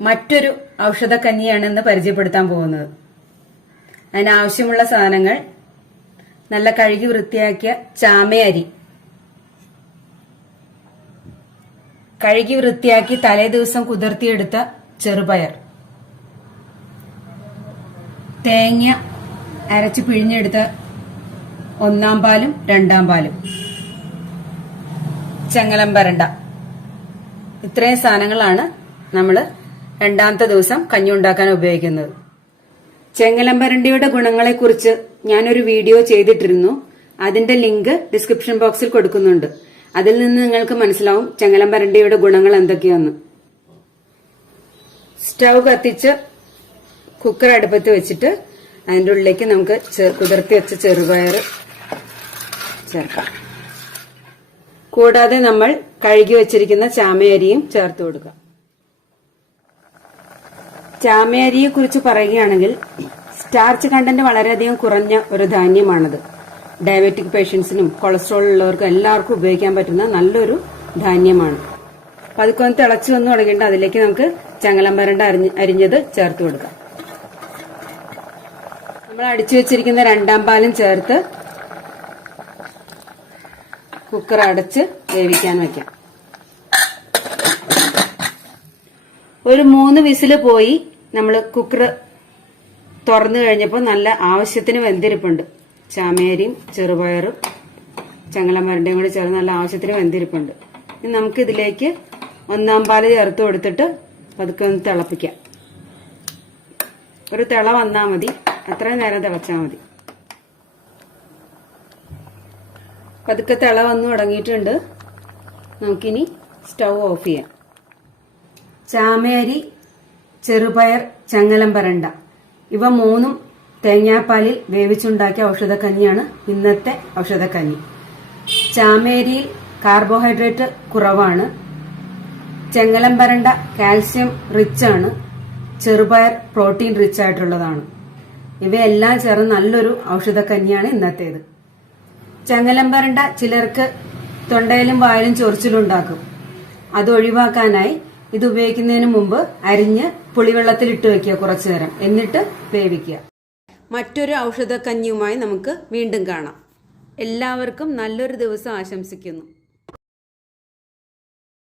മറ്റൊരു ഔഷധക്കഞ്ഞിയാണ് ഇന്ന് പരിചയപ്പെടുത്താൻ പോകുന്നത്. അതിനാവശ്യമുള്ള സാധനങ്ങൾ: നല്ല കഴുകി വൃത്തിയാക്കിയ ചാമയരി, കഴുകി വൃത്തിയാക്കി തലേ ദിവസം കുതിർത്തിയെടുത്ത ചെറുപയർ, തേങ്ങ അരച്ച് പിഴിഞ്ഞെടുത്ത 1-ാം പാലും 2-ാം പാലും, ചെങ്ങലമ്പരണ്ട. ഇത്രയും സാധനങ്ങളാണ് നമ്മൾ രണ്ടാമത്തെ ദിവസം കഞ്ഞി ഉണ്ടാക്കാൻ ഉപയോഗിക്കുന്നത്. ചെങ്ങലമ്പരണ്ടയുടെ ഗുണങ്ങളെക്കുറിച്ച് ഞാനൊരു വീഡിയോ ചെയ്തിട്ടിരുന്നു. അതിന്റെ ലിങ്ക് ഡിസ്ക്രിപ്ഷൻ ബോക്സിൽ കൊടുക്കുന്നുണ്ട്. അതിൽ നിന്ന് നിങ്ങൾക്ക് മനസ്സിലാവും ചെങ്ങലമ്പരണ്ടയുടെ ഗുണങ്ങൾ എന്തൊക്കെയാന്ന്. സ്റ്റൗ കത്തിച്ച് കുക്കർ അടുപ്പത്ത് വെച്ചിട്ട് അതിന്റെ ഉള്ളിലേക്ക് നമുക്ക് കുതിർത്തി വെച്ച ചെറുപയർ ചേർക്കാം. കൂടാതെ നമ്മൾ കഴുകി വെച്ചിരിക്കുന്ന ചാമയരിയും ചേർത്ത് കൊടുക്കാം. ചാമയരിയെ കുറിച്ച് പറയുകയാണെങ്കിൽ സ്റ്റാർച്ച് കണ്ടന്റ് വളരെയധികം കുറഞ്ഞ ഒരു ധാന്യമാണത്. ഡയബറ്റിക് പേഷ്യൻസിനും കൊളസ്ട്രോൾ ഉള്ളവർക്കും എല്ലാവർക്കും ഉപയോഗിക്കാൻ പറ്റുന്ന നല്ലൊരു ധാന്യമാണ്. അപ്പൊ അതൊക്കെ ഒന്ന് തിളച്ചു വന്നു തുടങ്ങിയിട്ട് അതിലേക്ക് നമുക്ക് ചെങ്ങലമ്പരണ്ട അരിഞ്ഞത് ചേർത്ത് കൊടുക്കാം. നമ്മൾ അടിച്ചു വെച്ചിരിക്കുന്ന 2-ാം പാലും ചേർത്ത് കുക്കർ അടച്ച് വേവിക്കാൻ വെക്കാം. ഒരു 3 വിസില് പോയി നമ്മൾ കുക്കർ തുറന്നു കഴിഞ്ഞപ്പോൾ നല്ല ആവശ്യത്തിന് വെന്തിരിപ്പുണ്ട്. ചാമയരിയും ചെറുപയറും ചെങ്ങലമ്പരണ്ടയും കൂടി ചേർന്ന് നല്ല ആവശ്യത്തിന് വെന്തിരിപ്പുണ്ട്. ഇനി നമുക്ക് ഇതിലേക്ക് 1-ാം പാല് ചേർത്ത് കൊടുത്തിട്ട് പതുക്കെ ഒന്ന് തിളപ്പിക്കാം. ഒരു തിള വന്നാൽ മതി, അത്രയും നേരം തിളച്ചാൽ മതി. പതുക്കെ തിള വന്നു തുടങ്ങിയിട്ടുണ്ട്. നമുക്കിനി സ്റ്റൗ ഓഫ് ചെയ്യാം. ചാമയരി, ചെറുപയർ, ചെങ്ങലമ്പരണ്ട ഇവ 3ഉം തേങ്ങാപ്പാലിൽ വേവിച്ചുണ്ടാക്കിയ ഔഷധക്കഞ്ഞിയാണ് ഇന്നത്തെ ഔഷധക്കഞ്ഞി. ചാമയരിയിൽ കാർബോഹൈഡ്രേറ്റ് കുറവാണ്, ചെങ്ങലമ്പരണ്ട കാൽസ്യം റിച്ച് ആണ്, ചെറുപയർ പ്രോട്ടീൻ റിച്ച് ആയിട്ടുള്ളതാണ്. ഇവയെല്ലാം ചേർന്ന് നല്ലൊരു ഔഷധക്കഞ്ഞിയാണ് ഇന്നത്തേത്. ചെങ്ങലമ്പരണ്ട ചിലർക്ക് തൊണ്ടയിലും വായിലും ചൊറിച്ചിലുണ്ടാക്കും. അത് ഒഴിവാക്കാനായി ഇത് ഉപയോഗിക്കുന്നതിന് മുമ്പ് അരിഞ്ഞ് പുളിവെള്ളത്തിൽ ഇട്ട് വെക്കുക കുറച്ചു നേരം, എന്നിട്ട് വേവിക്കുക. മറ്റൊരു ഔഷധക്കഞ്ഞിയുമായി നമുക്ക് വീണ്ടും കാണാം. എല്ലാവർക്കും നല്ലൊരു ദിവസം ആശംസിക്കുന്നു.